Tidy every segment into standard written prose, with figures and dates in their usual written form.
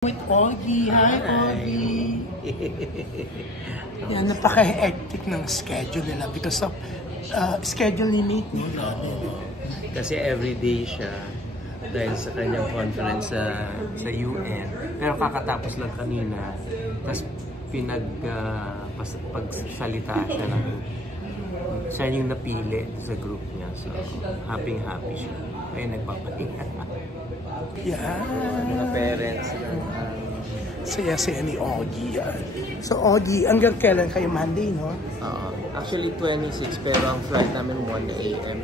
With Augie. Hi, Augie. Yan, napaka-hectic ng schedule nila because of schedule ni Nate. Kasi everyday siya dahil sa kanyang conference sa UN. Pero kakatapos lang kanina, tapos pagsalita siya ng siya yung napili sa group niya. So, happy siya. Ay, nagpapahinga. Yeah. Mga parents. Saya-saya ni Augie. So, Augie, hanggang kailan kayo? Monday, no? Actually, 26, pero ang flight namin 1 a.m.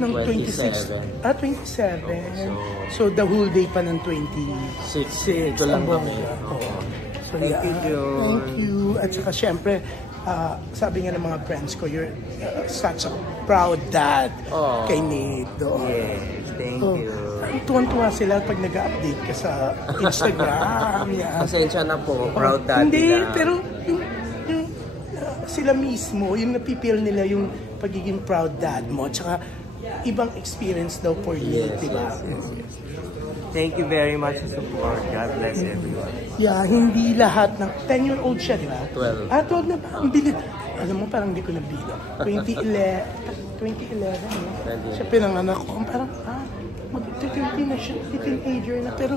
Ng 26? 27. So, the whole day pa ng 26. Ito lang kami. So, Thank you. Thank you. At saka, syempre, sabi nga ng mga friends ko, you're such a proud dad kay Nate. Yes, thank you. Tuwan-tuwa sila pag nag-update ka sa Instagram. Pasensya na po, proud dad. Hindi, pero yung sila mismo, yung napipil nila yung pagiging proud dad mo. Tsaka ibang experience daw for Nate, diba? Yes. Thank you very much sa support. God bless everyone. Yeah, hindi lahat ng 10-year-old siya, di ba? 12. 12 na ba? Ang bilis. Alam mo, parang hindi ko nabilang. 2011, no? Siya pinanganak ko. Parang, mag-20 na siya, teenager na. Pero,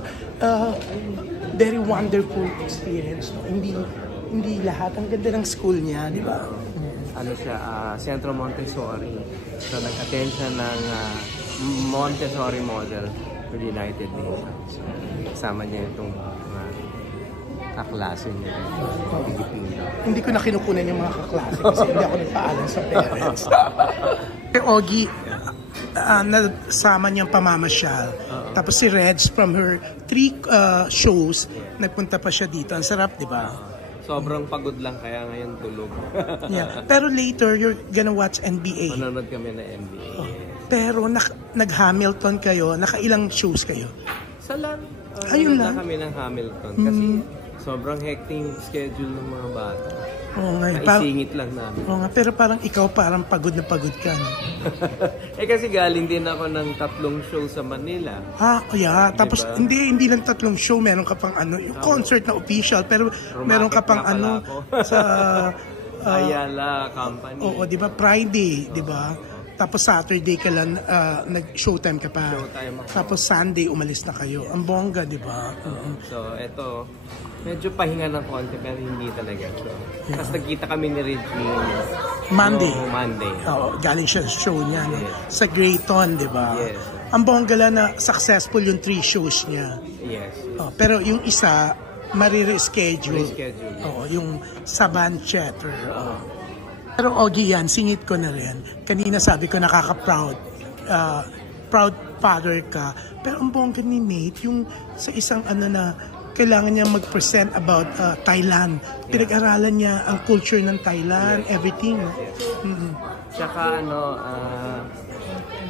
very wonderful experience. No? Hindi lahat. Ang ganda ng school niya, di ba? Ano siya, Centro Montessori. So, nag-attend siya ng Montessori model for the United Nations. So, kasama niya itong mga kaklase niya ng Pilipino. Hindi ko na kinukunan yung mga kaklase kasi hindi ako nagpaalam sa parents. Augie, nasama niyang pamamasyal. Tapos si Reg from her 3 shows, nagpunta pa siya dito. Ang sarap, di ba? Sobrang pagod lang kaya ngayon tulog. Yeah. Pero later, you're gonna watch NBA. Manonood kami na NBA. Pero nag-Hamilton kayo, nakailang shows kayo? Sa lang. Ayun lang. Kami ng Hamilton kasi sobrang hectic schedule ng mga bata. Oo nga. Naisingit lang namin. Oo nga, pero parang ikaw parang pagod na pagod ka, no? Kasi galing din ako ng 3 show sa Manila. Yeah. Tapos hindi lang 3 show, meron ka pang yung concert na official, pero meron ka pang sa Ayala Company. Oo, di ba? Friday, di ba? Tapos Saturday ka lang, nag-showtime ka pa. Tapos Sunday, umalis na kayo. Ang bongga, di ba? So, eto, medyo pahinga ng konti, pero hindi talaga. So, tapos nagkita kami ni Regine. Monday. Monday. Oo, galing siya sa show niya. No? Yes. Sa Grayton, di ba? Yes. Ang bongga lang na successful yung 3 shows niya. Yes. Pero yung isa, marireschedule. Oo, yung Saban Theater. Pero Augie yan, singit ko na rin. Kanina sabi ko nakaka-proud. Proud father ka. Pero ang bongga ni Nate, yung sa isang na kailangan niya mag-present about Thailand. Pinag-aralan niya ang culture ng Thailand, everything. Tsaka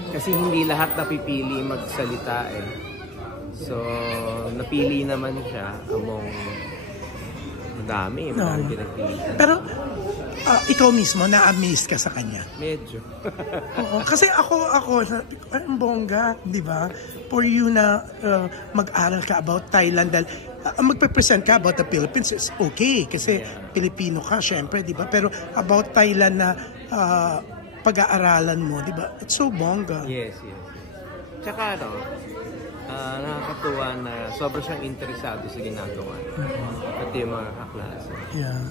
kasi hindi lahat napipili magsalita eh. So, napili naman siya among madami pinagpili. Pero, ikaw mismo, na-amaze ka sa kanya? Medyo. Oo, kasi ako, ang bongga, di ba? For you na mag-aral ka about Thailand, dahil magpe-present ka about the Philippines, is okay, kasi Pilipino ka, syempre, di ba? Pero about Thailand na pag-aaralan mo, di ba? It's so bongga. Yes. Tsaka nakakatuwa na sobrang siyang interesado sa ginagawa. Pati yung mga kaklase. Yeah.